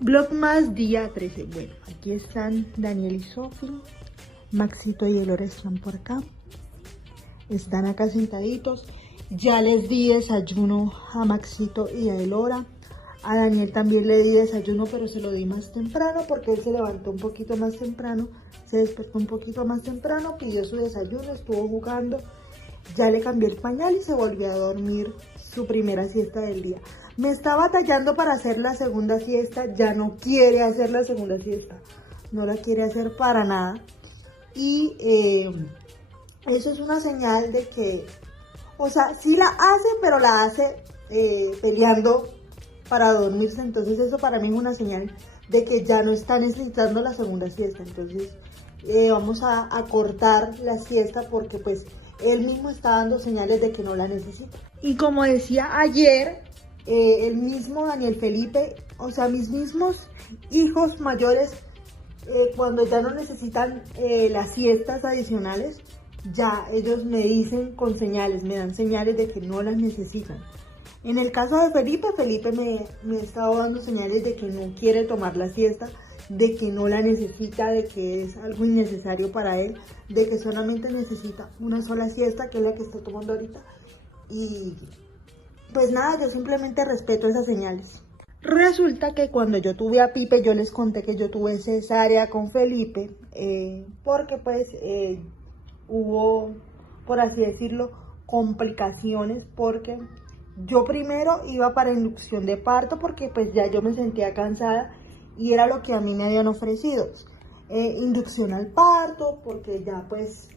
Vlogmas día 13. Bueno, aquí están Daniel y Sofi. Maxito y Elora están por acá. Están acá sentaditos. Ya les di desayuno a Maxito y a Elora. A Daniel también le di desayuno, pero se lo di más temprano porque él se levantó un poquito más temprano. Se despertó un poquito más temprano, pidió su desayuno, estuvo jugando. Ya le cambié el pañal y se volvió a dormir su primera siesta del día. Me está batallando para hacer la segunda siesta, ya no quiere hacer la segunda siesta, no la quiere hacer para nada. Y eso es una señal de que, o sea, sí la hace, pero la hace peleando para dormirse. Entonces eso para mí es una señal de que ya no está necesitando la segunda siesta. Entonces vamos a cortar la siesta porque pues él mismo está dando señales de que no la necesita. Y como decía ayer, el mismo Daniel Felipe, o sea, mis mismos hijos mayores, cuando ya no necesitan las siestas adicionales, ya ellos me dicen con señales, me dan señales de que no las necesitan. En el caso de Felipe, me ha estado dando señales de que no quiere tomar la siesta, de que no la necesita, de que es algo innecesario para él, de que solamente necesita una sola siesta, que es la que está tomando ahorita. Y pues nada, yo simplemente respeto esas señales. Resulta que cuando yo tuve a Pipe, yo les conté que yo tuve cesárea con Felipe, porque pues hubo, por así decirlo, complicaciones, porque yo primero iba para inducción de parto, porque pues ya yo me sentía cansada y era lo que a mí me habían ofrecido. Inducción al parto, porque ya pues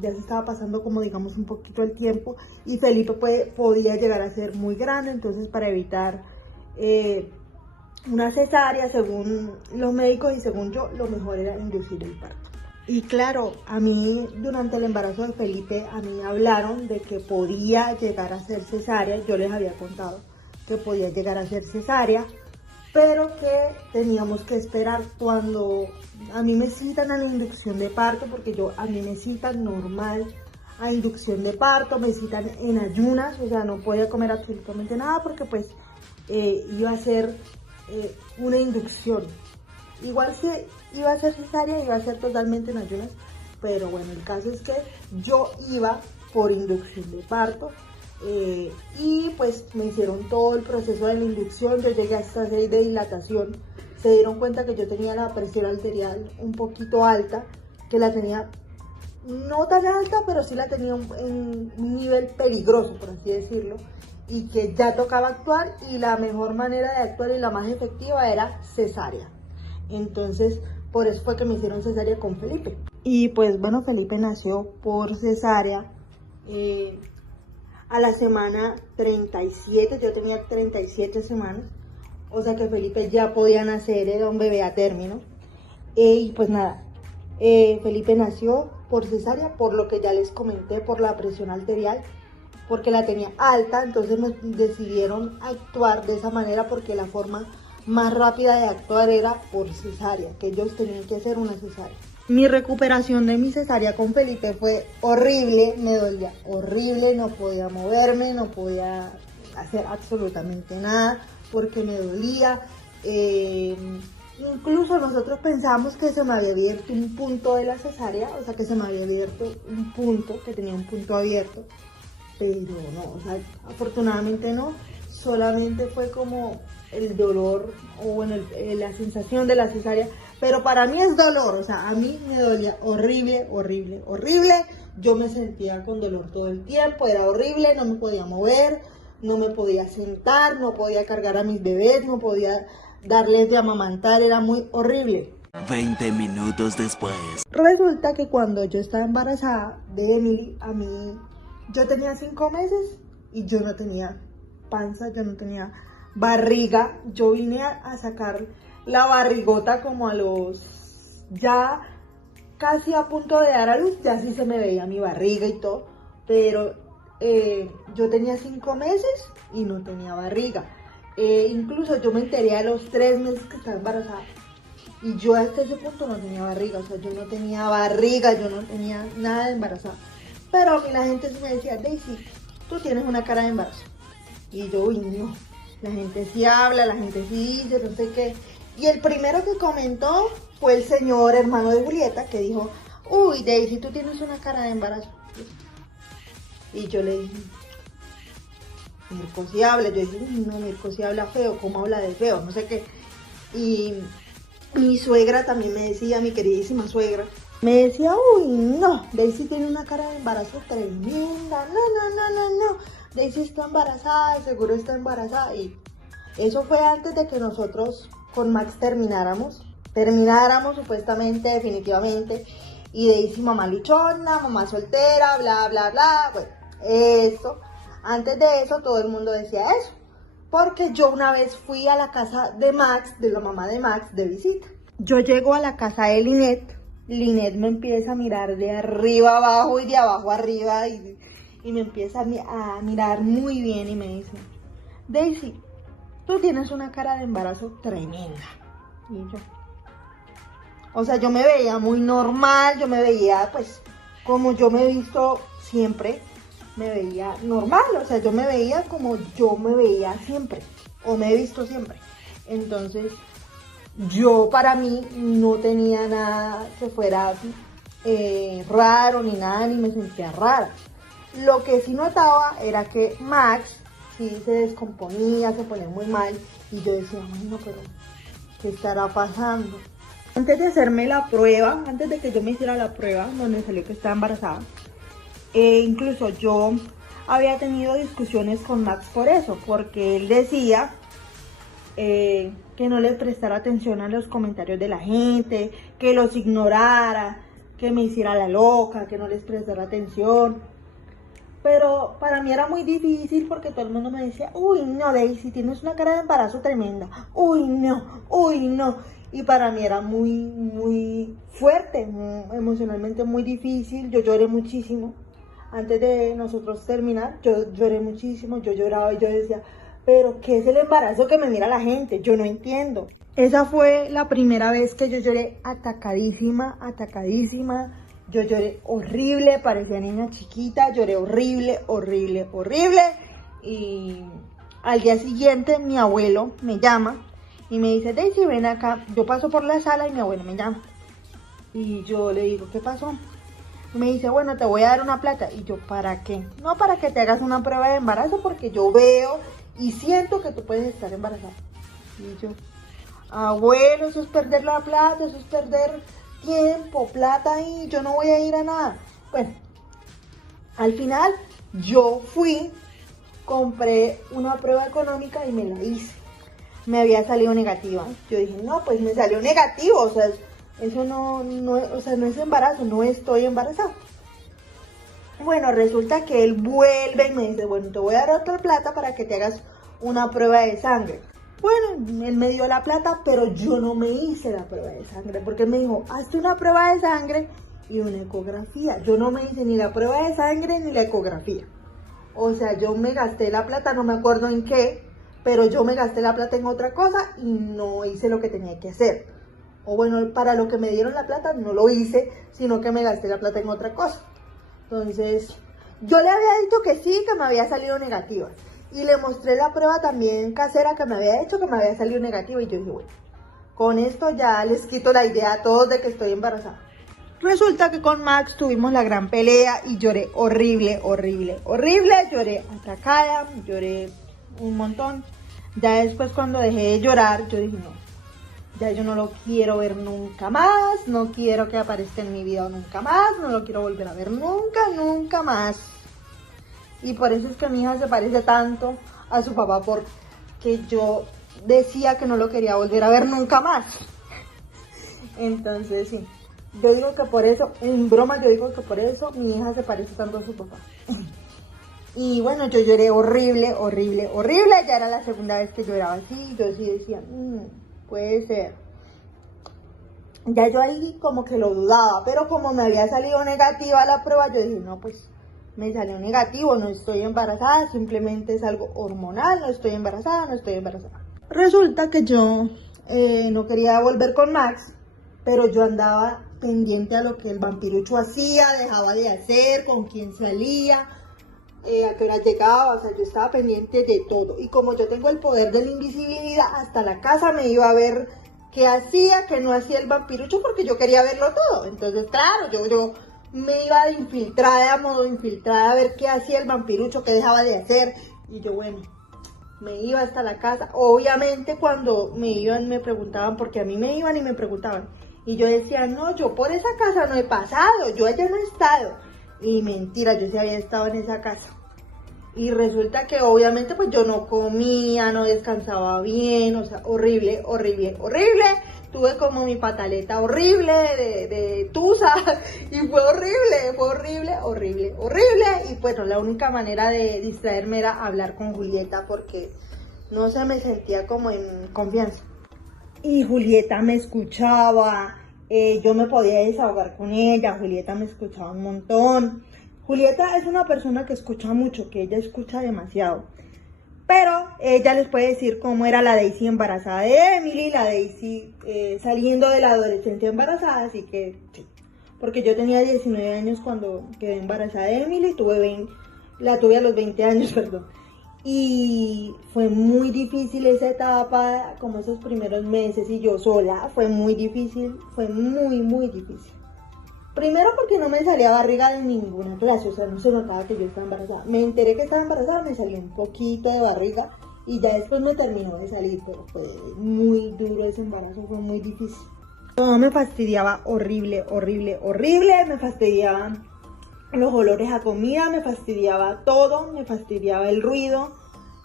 ya se estaba pasando como digamos un poquito el tiempo y Felipe podía llegar a ser muy grande, entonces para evitar una cesárea, según los médicos y según yo, lo mejor era inducir el parto. Y claro, a mí durante el embarazo de Felipe, a mí me hablaron de que podía llegar a ser cesárea. Yo les había contado que podía llegar a ser cesárea, pero que teníamos que esperar cuando a mí me citan a la inducción de parto, porque a mí me citan normal a inducción de parto, me citan en ayunas, o sea, no podía comer absolutamente nada porque pues iba a ser una inducción. Igual si iba a ser cesárea, iba a ser totalmente en ayunas, pero bueno, el caso es que yo iba por inducción de parto. Y pues me hicieron todo el proceso de la inducción. Yo llegué hasta 6 de dilatación. Se dieron cuenta que yo tenía la presión arterial un poquito alta, que la tenía no tan alta, pero sí la tenía en un nivel peligroso, por así decirlo, y que ya tocaba actuar, y la mejor manera de actuar y la más efectiva era cesárea. Entonces por eso fue que me hicieron cesárea con Felipe. Y pues bueno, Felipe nació por cesárea a la semana 37, yo tenía 37 semanas, o sea que Felipe ya podía nacer, era un bebé a término. Y pues nada, Felipe nació por cesárea, por lo que ya les comenté, por la presión arterial, porque la tenía alta. Entonces me decidieron actuar de esa manera porque la forma más rápida de actuar era por cesárea, que ellos tenían que hacer una cesárea. Mi recuperación de mi cesárea con Felipe fue horrible, me dolía horrible, no podía moverme, no podía hacer absolutamente nada porque me dolía. Incluso nosotros pensamos que se me había abierto un punto de la cesárea, o sea que se me había abierto un punto, que tenía un punto abierto, pero no, o sea, afortunadamente no, solamente fue como el dolor o bueno, la sensación de la cesárea, pero para mí es dolor, o sea, a mí me dolía horrible, horrible, horrible. Yo me sentía con dolor todo el tiempo, era horrible, no me podía mover, no me podía sentar, no podía cargar a mis bebés, no podía darles de amamantar, era muy horrible. 20 minutos después. Resulta que cuando yo estaba embarazada de Emily, yo tenía 5 meses y yo no tenía panza, yo no tenía barriga. Yo vine a sacar la barrigota como a ya casi a punto de dar a luz, ya sí se me veía mi barriga y todo, pero yo tenía 5 meses y no tenía barriga. Incluso yo me enteré a los 3 meses que estaba embarazada y yo hasta ese punto no tenía barriga, o sea, yo no tenía barriga, yo no tenía nada de embarazada. Pero a mí la gente me decía, Daisy, tú tienes una cara de embarazo. Y yo, uy, no. la gente sí habla, la gente sí dice, no sé qué. Y el primero que comentó fue el señor hermano de Julieta, que dijo, uy, Daisy, tú tienes una cara de embarazo. Y yo le dije, Mirko sí habla. Yo dije, uy, no, Mirko sí habla feo, ¿cómo habla de feo? No sé qué. Y mi suegra también me decía, mi queridísima suegra, me decía, uy, no, Daisy tiene una cara de embarazo tremenda, no, Daisy está embarazada, seguro está embarazada. Y eso fue antes de que nosotros con Max termináramos supuestamente, definitivamente, y Daisy mamá luchona, mamá soltera, bla, bla, bla, bueno, eso, antes de eso todo el mundo decía eso, porque yo una vez fui a la casa de Max, de la mamá de Max, de visita. Yo llego a la casa de Linet me empieza a mirar de arriba abajo y de abajo arriba y me empieza a mirar muy bien y me dice, Daisy, tú tienes una cara de embarazo tremenda. Y yo, o sea, yo me veía muy normal, yo me veía pues como yo me he visto siempre, me veía normal, o sea, yo me veía como yo me veía siempre, o me he visto siempre. Entonces, yo para mí no tenía nada que fuera raro ni nada, ni me sentía rara. Lo que sí notaba era que Max sí se descomponía, se ponía muy mal y yo decía, bueno, pero ¿qué estará pasando? Antes de hacerme la prueba, antes de que yo me hiciera la prueba donde salió que estaba embarazada, incluso yo había tenido discusiones con Max por eso, porque él decía que no le prestara atención a los comentarios de la gente, que los ignorara, que me hiciera la loca, que no les prestara atención. Pero para mí era muy difícil porque todo el mundo me decía, uy no Daisy, tienes una cara de embarazo tremenda, uy no. Y para mí era muy fuerte, emocionalmente muy difícil, yo lloré muchísimo. Antes de nosotros terminar, yo lloré muchísimo, yo lloraba y yo decía, pero ¿qué es el embarazo que me mira la gente? Yo no entiendo. Esa fue la primera vez que yo lloré atacadísima. Yo lloré horrible, parecía niña chiquita, lloré horrible. Y al día siguiente mi abuelo me llama y me dice, Daisy, ven acá. Yo paso por la sala y mi abuelo me llama. Y yo le digo, ¿qué pasó? Y me dice, bueno, te voy a dar una plata. Y yo, ¿para qué? No, para que te hagas una prueba de embarazo porque yo veo y siento que tú puedes estar embarazada. Y yo, abuelo, eso es perder la plata, eso es perder tiempo, plata y yo no voy a ir a nada. Bueno, al final yo fui, compré una prueba económica y me la hice. Me había salido negativa. Yo dije, no, pues me salió negativo, o sea, eso no es embarazo, no estoy embarazada. Bueno, resulta que él vuelve y me dice, bueno, te voy a dar otra plata para que te hagas una prueba de sangre. Bueno, él me dio la plata, pero yo no me hice la prueba de sangre, porque él me dijo, hazte una prueba de sangre y una ecografía. Yo no me hice ni la prueba de sangre ni la ecografía. O sea, yo me gasté la plata, no me acuerdo en qué, pero yo me gasté la plata en otra cosa y no hice lo que tenía que hacer. O bueno, para lo que me dieron la plata no lo hice, sino que me gasté la plata en otra cosa. Entonces, yo le había dicho que sí, que me había salido negativa. Y le mostré la prueba también casera que me había hecho, que me había salido negativa. Y yo dije, bueno, con esto ya les quito la idea a todos de que estoy embarazada. Resulta que con Max tuvimos la gran pelea y lloré horrible. Lloré atacada, lloré un montón. Ya después cuando dejé de llorar, yo dije, no, ya yo no lo quiero ver nunca más, no quiero que aparezca en mi vida nunca más, no lo quiero volver a ver nunca más. Y por eso es que mi hija se parece tanto a su papá, porque yo decía que no lo quería volver a ver nunca más. Entonces sí, yo digo que por eso, en broma yo digo que por eso mi hija se parece tanto a su papá. Y bueno, yo lloré horrible, ya era la segunda vez que lloraba así, yo sí decía, puede ser. Ya yo ahí como que lo dudaba, pero como me había salido negativa la prueba, yo dije, no, pues me salió negativo, no estoy embarazada, simplemente es algo hormonal, no estoy embarazada. Resulta que yo no quería volver con Max, pero yo andaba pendiente a lo que el vampirucho hacía, dejaba de hacer, con quién salía. a qué hora llegaba, o sea, yo estaba pendiente de todo. Y como yo tengo el poder de la invisibilidad, hasta la casa me iba a ver qué hacía, qué no hacía el vampirucho, porque yo quería verlo todo. Entonces, claro, yo me iba de infiltrada, a modo infiltrada, a ver qué hacía el vampirucho, qué dejaba de hacer. Y yo, bueno, me iba hasta la casa. Obviamente cuando me iban me preguntaban, porque a mí me iban y me preguntaban. Y yo decía, no, yo por esa casa no he pasado, yo allá no he estado. Y mentira, yo sí había estado en esa casa. Y resulta que obviamente pues yo no comía, no descansaba bien, o sea, horrible, horrible, horrible. Tuve como mi pataleta horrible de tusa y fue horrible, horrible, horrible. Y bueno, la única manera de distraerme era hablar con Julieta porque no se me sentía como en confianza. Y Julieta me escuchaba, yo me podía desahogar con ella, Julieta me escuchaba un montón. Julieta es una persona que escucha mucho, que ella escucha demasiado. Pero ella les puede decir cómo era la Daisy embarazada de Emily, la Daisy saliendo de la adolescencia embarazada, así que sí. Porque yo tenía 19 años cuando quedé embarazada de Emily, la tuve a los 20 años, perdón. Y fue muy difícil esa etapa, como esos primeros meses y yo sola, fue muy difícil, fue muy, muy difícil. Primero porque no me salía barriga de ninguna clase, o sea, no se notaba que yo estaba embarazada. Me enteré que estaba embarazada, me salió un poquito de barriga y ya después me terminó de salir, pero fue muy duro ese embarazo, fue muy difícil. Todo me fastidiaba horrible, horrible, horrible, me fastidiaban los olores a comida, me fastidiaba todo, me fastidiaba el ruido,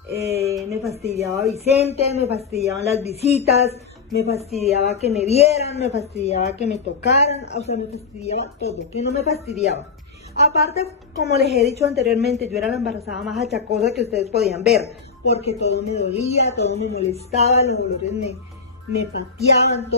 me fastidiaba Vicente, me fastidiaban las visitas, me fastidiaba que me vieran, me fastidiaba que me tocaran, o sea, me fastidiaba todo, que no me fastidiaba. Aparte, como les he dicho anteriormente, yo era la embarazada más achacosa que ustedes podían ver, porque todo me dolía, todo me molestaba, los dolores me pateaban,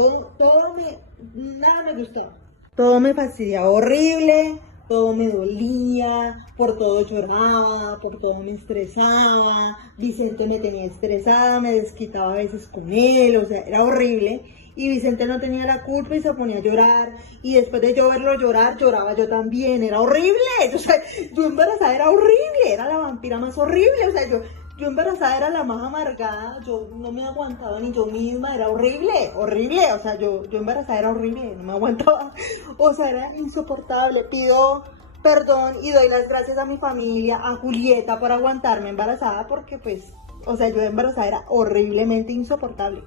nada me gustaba. Todo me fastidiaba horrible, todo me dolía, por todo lloraba, por todo me estresaba, Vicente me tenía estresada, me desquitaba a veces con él, o sea, era horrible. Y Vicente no tenía la culpa y se ponía a llorar, y después de yo verlo llorar, lloraba yo también, era horrible, o sea, yo embarazada era horrible, era la vampira más horrible, o sea, yo embarazada era la más amargada, yo no me aguantaba ni yo misma, era horrible, horrible, o sea, yo embarazada era horrible, no me aguantaba, o sea, era insoportable. Pido perdón y doy las gracias a mi familia, a Julieta por aguantarme embarazada, porque pues, o sea, yo embarazada era horriblemente insoportable.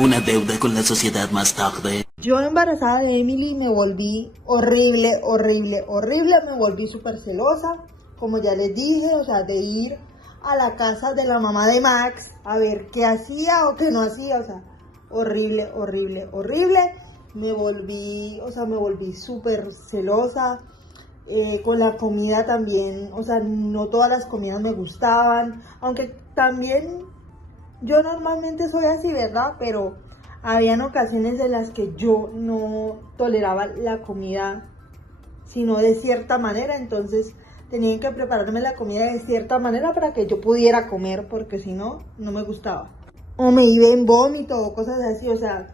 Una deuda con la sociedad más tarde. Yo embarazada de Emily me volví horrible, horrible, horrible, me volví súper celosa, como ya les dije, o sea, de ir a la casa de la mamá de Max a ver qué hacía o qué no hacía, o sea, horrible, horrible, horrible. Me volví súper celosa, con la comida también, o sea, no todas las comidas me gustaban, aunque también yo normalmente soy así, ¿verdad? Pero habían ocasiones en las que yo no toleraba la comida, sino de cierta manera, entonces tenían que prepararme la comida de cierta manera para que yo pudiera comer, porque si no, no me gustaba. O me iba en vómito o cosas así, o sea,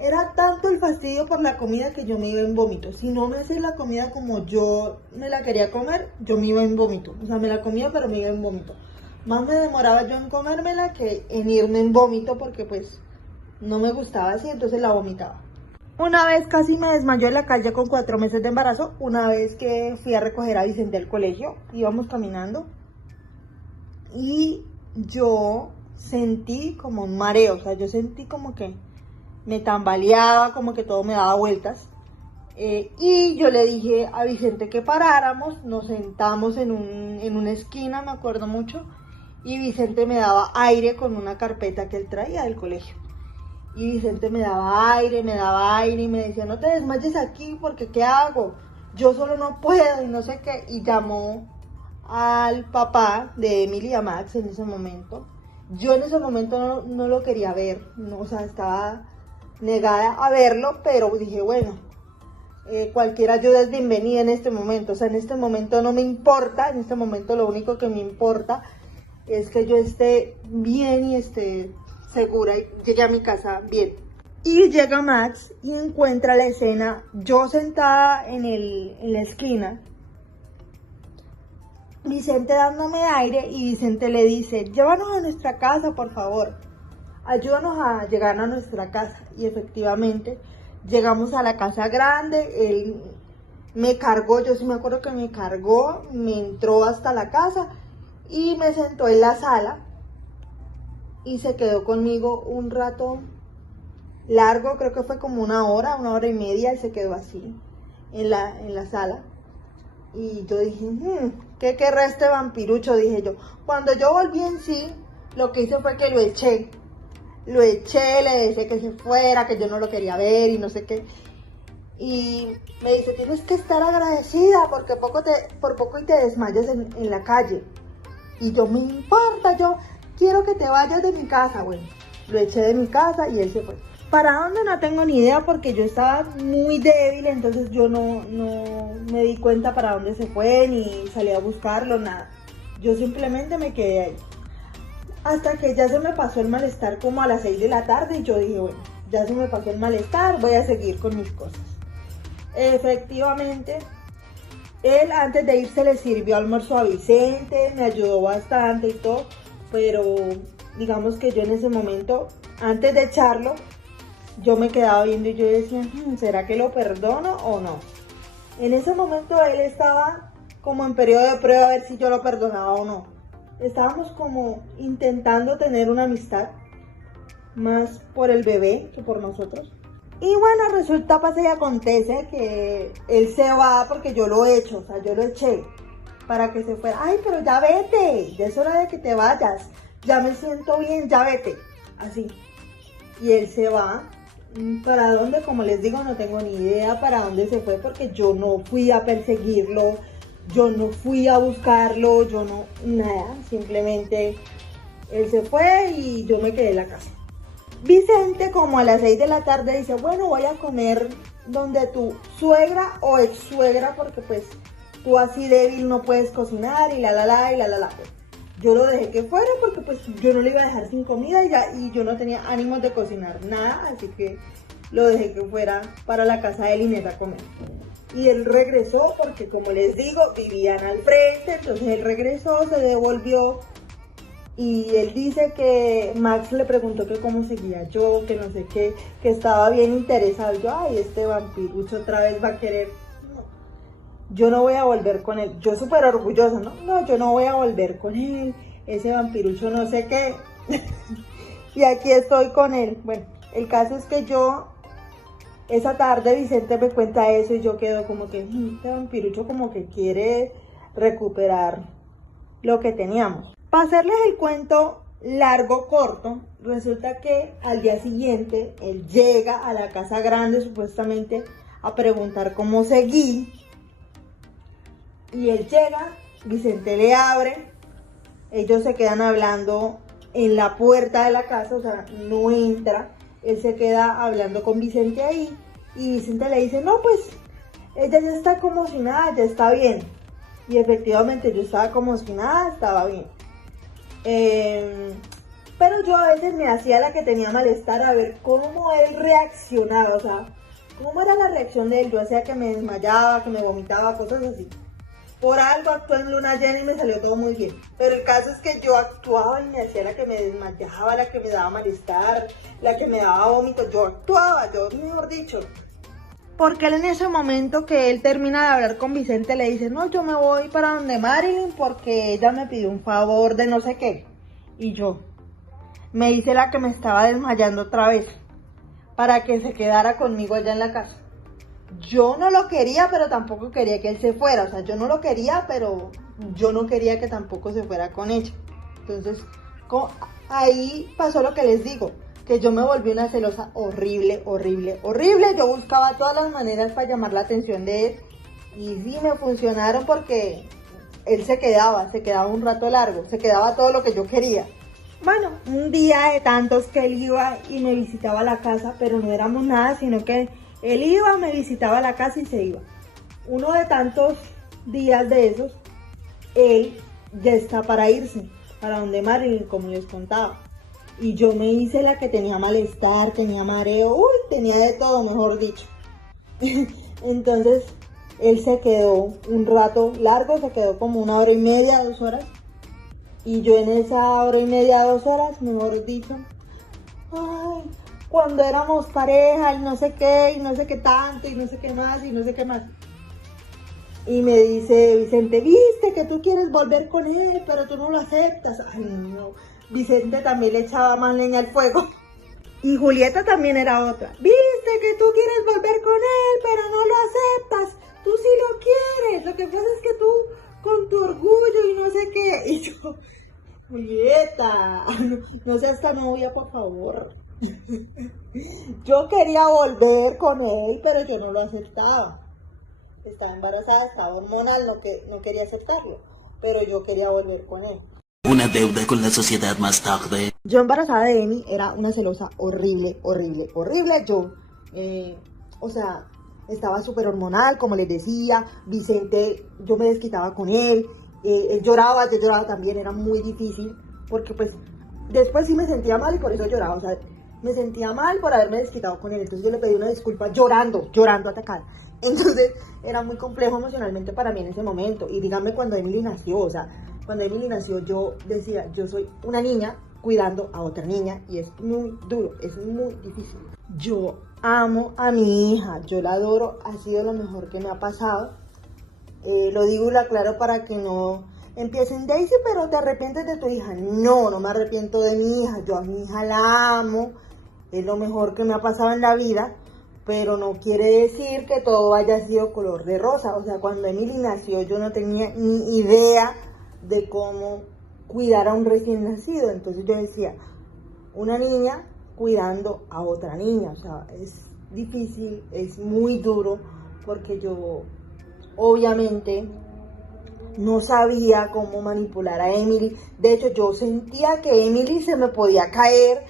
era tanto el fastidio por la comida que yo me iba en vómito. Si no me hacía la comida como yo me la quería comer, yo me iba en vómito. O sea, me la comía pero me iba en vómito. Más me demoraba yo en comérmela que en irme en vómito porque pues no me gustaba así, entonces la vomitaba. Una vez casi me desmayó en la calle con 4 meses de embarazo, una vez que fui a recoger a Vicente al colegio, íbamos caminando y yo sentí como un mareo, o sea, yo sentí como que me tambaleaba, como que todo me daba vueltas. Y yo le dije a Vicente que paráramos, nos sentamos en una esquina, me acuerdo mucho, y Vicente me daba aire con una carpeta que él traía del colegio. Y Vicente me daba aire y me decía, no te desmayes aquí porque ¿qué hago? Yo solo no puedo y no sé qué. Y llamó al papá de Emily, a Max, en ese momento. Yo en ese momento no lo quería ver, no, o sea, estaba negada a verlo, pero dije, bueno, cualquier ayuda es bienvenida en este momento. O sea, en este momento no me importa, en este momento lo único que me importa es que yo esté bien y esté segura y llegué a mi casa bien. Y llega Max y encuentra la escena, yo sentada en la esquina, Vicente dándome aire y Vicente le dice, llévanos a nuestra casa, por favor. Ayúdanos a llegar a nuestra casa. Y efectivamente, llegamos a la casa grande, él me cargó, yo sí me acuerdo que me cargó, me entró hasta la casa y me sentó en la sala y se quedó conmigo un rato largo, creo que fue como una hora y media, y se quedó así en la sala. Y yo dije, ¿qué querrá este vampirucho? Dije yo. Cuando yo volví en sí, lo que hice fue que lo eché, le dije que se fuera, que yo no lo quería ver y no sé qué. Y me dice, tienes que estar agradecida porque por poco y te desmayas en la calle. Y yo, me importa, yo quiero que te vayas de mi casa. Bueno, lo eché de mi casa y él se fue. ¿Para dónde? No tengo ni idea porque yo estaba muy débil, entonces yo no me di cuenta para dónde se fue, ni salí a buscarlo, nada. Yo simplemente me quedé ahí. Hasta que ya se me pasó el malestar como a las 6 de la tarde y yo dije, bueno, ya se me pasó el malestar, voy a seguir con mis cosas. Efectivamente, él antes de irse le sirvió almuerzo a Vicente, me ayudó bastante y todo, pero digamos que yo en ese momento, antes de echarlo, yo me quedaba viendo y yo decía, ¿será que lo perdono o no? En ese momento él estaba como en periodo de prueba a ver si yo lo perdonaba o no. Estábamos como intentando tener una amistad, más por el bebé que por nosotros. Y bueno, resulta, pasa y acontece que él se va porque yo lo echo, o sea, yo lo eché para que se fuera. Ay, pero ya vete, ya es hora de que te vayas, ya me siento bien, ya vete, así. Y él se va. ¿Para dónde? Como les digo, no tengo ni idea para dónde se fue porque yo no fui a perseguirlo, yo no fui a buscarlo, yo no, nada, simplemente él se fue y yo me quedé en la casa. Vicente como a las 6 de la tarde dice, bueno, voy a comer donde tu suegra o ex suegra porque pues tú así débil no puedes cocinar y la. Yo lo dejé que fuera porque pues yo no le iba a dejar sin comida y yo no tenía ánimos de cocinar nada, así que lo dejé que fuera para la casa de Lineta a comer. Y él regresó porque como les digo, vivían al frente, entonces él regresó, se devolvió y él dice que Max le preguntó que cómo seguía yo, que no sé qué, que estaba bien interesado. Yo, ay, este vampirucho otra vez va a querer. Yo no voy a volver con él. Yo súper orgullosa, ¿no? No, yo no voy a volver con él. Ese vampirucho no sé qué. Y aquí estoy con él. Bueno, el caso es que yo, esa tarde Vicente me cuenta eso y yo quedo como que, este vampirucho como que quiere recuperar lo que teníamos. Para hacerles el cuento largo, corto, resulta que al día siguiente él llega a la casa grande supuestamente a preguntar cómo seguí. Y él llega, Vicente le abre, ellos se quedan hablando en la puerta de la casa, o sea, no entra, él se queda hablando con Vicente ahí, y Vicente le dice, no, pues, ella ya está como si nada, ya está bien. Y efectivamente yo estaba como si nada, estaba bien. Pero yo a veces me hacía la que tenía malestar a ver cómo él reaccionaba, o sea, cómo era la reacción de él. Yo hacía que me desmayaba, que me vomitaba, cosas así. Por algo actué en luna llena y me salió todo muy bien. Pero el caso es que yo actuaba y me hacía la que me desmayaba, la que me daba malestar, la que me daba vómito. Yo actuaba, yo mejor dicho. Porque él en ese momento que él termina de hablar con Vicente le dice, no, yo me voy para donde Marilyn porque ella me pidió un favor de no sé qué. Y yo me hice la que me estaba desmayando otra vez para que se quedara conmigo allá en la casa. Yo no lo quería, pero tampoco quería que él se fuera. O sea, yo no lo quería, pero yo no quería que tampoco se fuera con ella. Entonces, ahí pasó lo que les digo, que yo me volví una celosa horrible. Yo buscaba todas las maneras para llamar la atención de él. Y sí me funcionaron porque él se quedaba un rato largo, se quedaba todo lo que yo quería. Bueno, un día de tantos que él iba y me visitaba la casa, pero no éramos nada, sino que él iba, me visitaba la casa y se iba. Uno de tantos días de esos, él ya está para irse, para donde Marilyn, como les contaba. Y yo me hice la que tenía malestar, tenía mareo, tenía de todo, mejor dicho. Entonces, él se quedó un rato largo, se quedó como 1 hora y media, 2 horas. Y yo en esa 1 hora y media, 2 horas, mejor dicho, ay, cuando éramos pareja y no sé qué tanto, y no sé qué más, y no sé qué más. Y me dice Vicente, viste que tú quieres volver con él, pero tú no lo aceptas. Ay, no. Vicente también le echaba más leña al fuego. Y Julieta también era otra. Viste que tú quieres volver con él, pero no lo aceptas. Tú sí lo quieres. Lo que pasa es que tú, con tu orgullo y no sé qué. Y yo, Julieta, no seas tan novia, por favor. Yo quería volver con él, pero yo no lo aceptaba. Estaba embarazada, estaba hormonal, no quería aceptarlo, pero yo quería volver con él. Una deuda con la sociedad más tarde. Yo embarazada de Emi era una celosa horrible, horrible, horrible. Yo, o sea, estaba súper hormonal, como les decía. Vicente, yo me desquitaba con él. Él lloraba, yo lloraba también, era muy difícil, porque pues después sí me sentía mal y por eso lloraba. O sea, me sentía mal por haberme desquitado con él. Entonces yo le pedí una disculpa llorando, atacada. Entonces era muy complejo emocionalmente para mí en ese momento. Y díganme cuando Emily nació, o sea, cuando Emily nació yo decía, yo soy una niña cuidando a otra niña y es muy duro, es muy difícil. Yo amo a mi hija, yo la adoro, ha sido lo mejor que me ha pasado. Lo digo y lo aclaro para que no empiecen, Daisy, pero te arrepientes de tu hija. No, no me arrepiento de mi hija, yo a mi hija la amo, es lo mejor que me ha pasado en la vida, pero no quiere decir que todo haya sido color de rosa. O sea, cuando Emily nació yo no tenía ni idea de cómo cuidar a un recién nacido. Entonces yo decía, una niña cuidando a otra niña, o sea, es difícil, es muy duro, porque yo obviamente no sabía cómo manipular a Emily. De hecho, yo sentía que Emily se me podía caer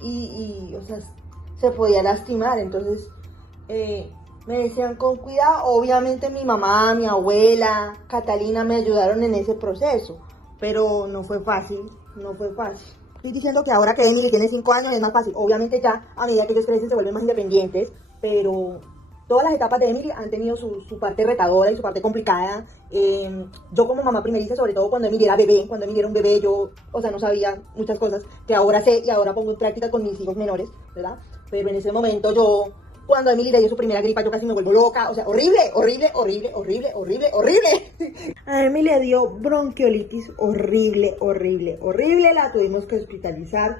y o sea, se podía lastimar. Entonces me decían con cuidado. Obviamente mi mamá, mi abuela, Catalina me ayudaron en ese proceso, pero no fue fácil, no fue fácil. Estoy diciendo que ahora que Emily tiene 5 años es más fácil. Obviamente ya a medida que ellos crecen se vuelven más independientes, pero todas las etapas de Emily han tenido su parte retadora y su parte complicada. Yo como mamá primeriza, sobre todo cuando Emily era bebé, cuando Emily era un bebé, yo, o sea, no sabía muchas cosas que ahora sé y ahora pongo en práctica con mis hijos menores, ¿verdad? Pero en ese momento yo, cuando Emily le dio su primera gripa, yo casi me vuelvo loca. O sea, horrible, horrible, horrible, horrible, horrible, horrible. A Emily le dio bronquiolitis horrible, horrible, horrible. La tuvimos que hospitalizar.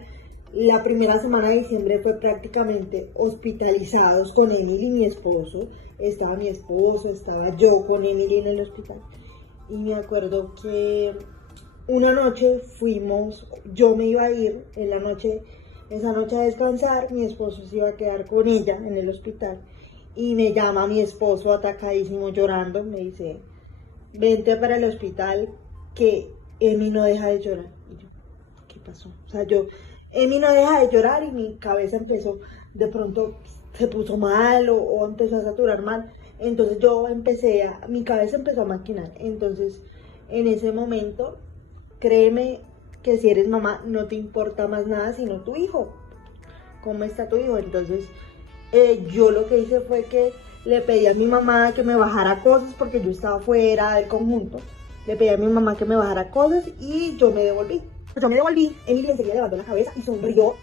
La primera semana de diciembre fue prácticamente hospitalizados con Emily y mi esposo. Estaba mi esposo, estaba yo con Emily en el hospital. Y me acuerdo que una noche fuimos, yo me iba a ir en la noche, esa noche a descansar, mi esposo se iba a quedar con ella en el hospital. Y me llama mi esposo atacadísimo, llorando, me dice, vente para el hospital que Emi no deja de llorar. Y yo, ¿qué pasó? O sea, Emi no deja de llorar y mi cabeza empezó, de pronto se puso mal o empezó a saturar mal. Entonces mi cabeza empezó a maquinar. Entonces, en ese momento, créeme que si eres mamá no te importa más nada sino tu hijo. ¿Cómo está tu hijo? Entonces, yo lo que hice fue que le pedí a mi mamá que me bajara cosas porque yo estaba fuera del conjunto. Le pedí a mi mamá que me bajara cosas y yo me devolví. Emily enseguida levantó la cabeza y sonrió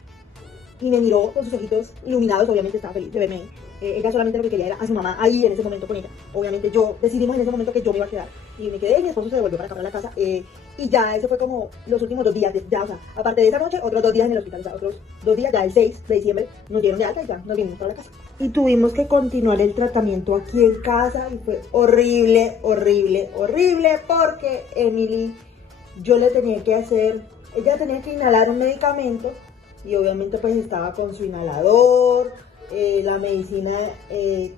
y me miró con sus ojitos iluminados. Obviamente estaba feliz de verme ahí. Ella solamente lo que quería era a su mamá ahí en ese momento con ella. Obviamente decidimos en ese momento que yo me iba a quedar y me quedé y mi esposo se devolvió para acá para la casa. Y ya ese fue como los últimos 2 días, ya, o sea, aparte de esa noche, otros 2 días en el hospital, o sea, otros 2 días, ya el 6 de diciembre nos dieron de alta y ya nos vinimos para la casa. Y tuvimos que continuar el tratamiento aquí en casa y fue horrible, horrible, horrible, porque Emily, ella tenía que inhalar un medicamento y obviamente pues estaba con su inhalador, la medicina,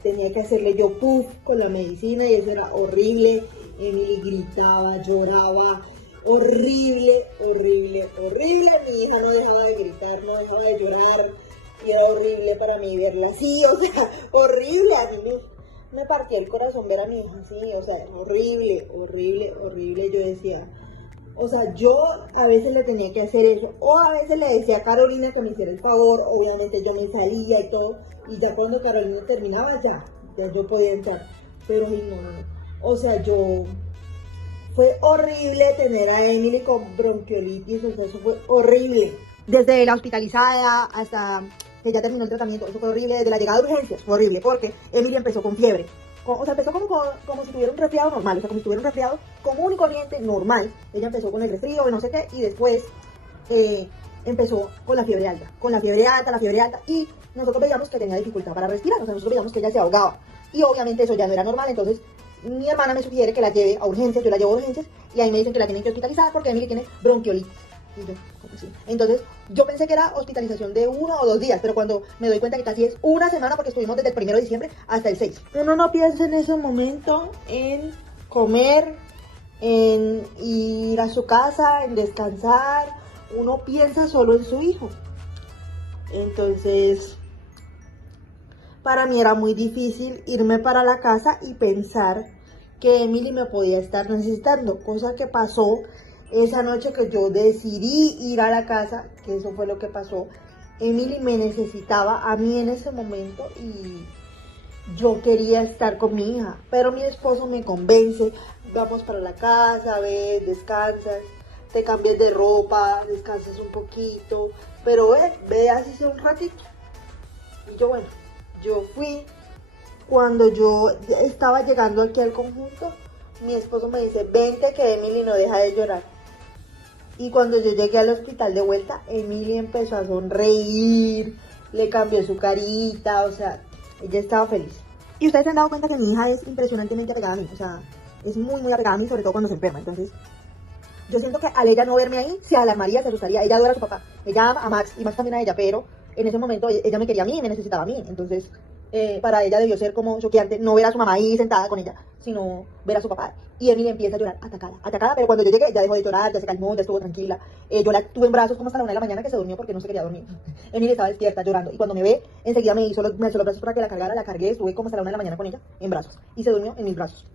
tenía que hacerle yo puff con la medicina y eso era horrible. Emily gritaba, lloraba, horrible, horrible, horrible. Mi hija no dejaba de gritar, no dejaba de llorar y era horrible para mí verla así, o sea, horrible. A mí me partía el corazón ver a mi hija así, o sea, horrible, horrible, horrible. Yo decía, o sea, yo a veces le tenía que hacer eso, o a veces le decía a Carolina que me hiciera el favor, obviamente yo me salía y todo, y ya cuando Carolina terminaba, ya yo podía entrar. pero ay, no. O sea, fue horrible tener a Emily con bronquiolitis, o sea, eso fue horrible. Desde la hospitalizada hasta que ya terminó el tratamiento, eso fue horrible. Desde la llegada de urgencias, fue horrible, porque Emily empezó con fiebre. O sea, empezó como si tuviera un resfriado normal, o sea, como si tuviera un resfriado común y corriente normal. Ella empezó con el resfrío y no sé qué, y después empezó con la fiebre alta, y nosotros veíamos que tenía dificultad para respirar, o sea, nosotros veíamos que ella se ahogaba. Y obviamente eso ya no era normal, entonces mi hermana me sugiere que la lleve a urgencias, yo la llevo a urgencias, y ahí me dicen que la tienen que hospitalizar porque Emily tiene bronquiolitis. Y yo, ¿cómo así? Entonces, yo pensé que era hospitalización de 1 o 2 días, pero cuando me doy cuenta que casi es una semana, porque estuvimos desde el 1 de diciembre hasta el 6. Uno no piensa en ese momento en comer, en ir a su casa, en descansar. Uno piensa solo en su hijo. Entonces, para mí era muy difícil irme para la casa y pensar que Emily me podía estar necesitando, cosa que pasó esa noche que yo decidí ir a la casa, que eso fue lo que pasó. Emily me necesitaba a mí en ese momento y yo quería estar con mi hija, pero mi esposo me convence: vamos para la casa, ves, descansas, te cambias de ropa, descansas un poquito, pero ve así sea un ratito. Y yo, bueno, yo fui. Cuando yo estaba llegando aquí al conjunto, mi esposo me dice: vente que Emily no deja de llorar. Y cuando yo llegué al hospital de vuelta, Emily empezó a sonreír, le cambió su carita, o sea, ella estaba feliz. Y ustedes se han dado cuenta que mi hija es impresionantemente apegada a mí, o sea, es muy, muy apegada a mí, sobre todo cuando se enferma. Entonces, yo siento que al ella no verme ahí, se alarmaría, se asustaría. Ella adora a su papá, ella ama a Max y Max también a ella, pero en ese momento ella me quería a mí y me necesitaba a mí. Entonces, para ella debió ser como choqueante no ver a su mamá ahí sentada con ella, sino ver a su papá. Y Emily empieza a llorar, atacada, pero cuando yo llegué ya dejó de llorar, ya se calmó, ya estuvo tranquila. Yo la tuve en brazos como hasta la 1 de la mañana, que se durmió porque no se quería dormir. Emily estaba despierta llorando, y cuando me ve, enseguida me alzó los brazos para que la cargara, la cargué, estuve como hasta la 1 de la mañana con ella en brazos, y se durmió en mis brazos.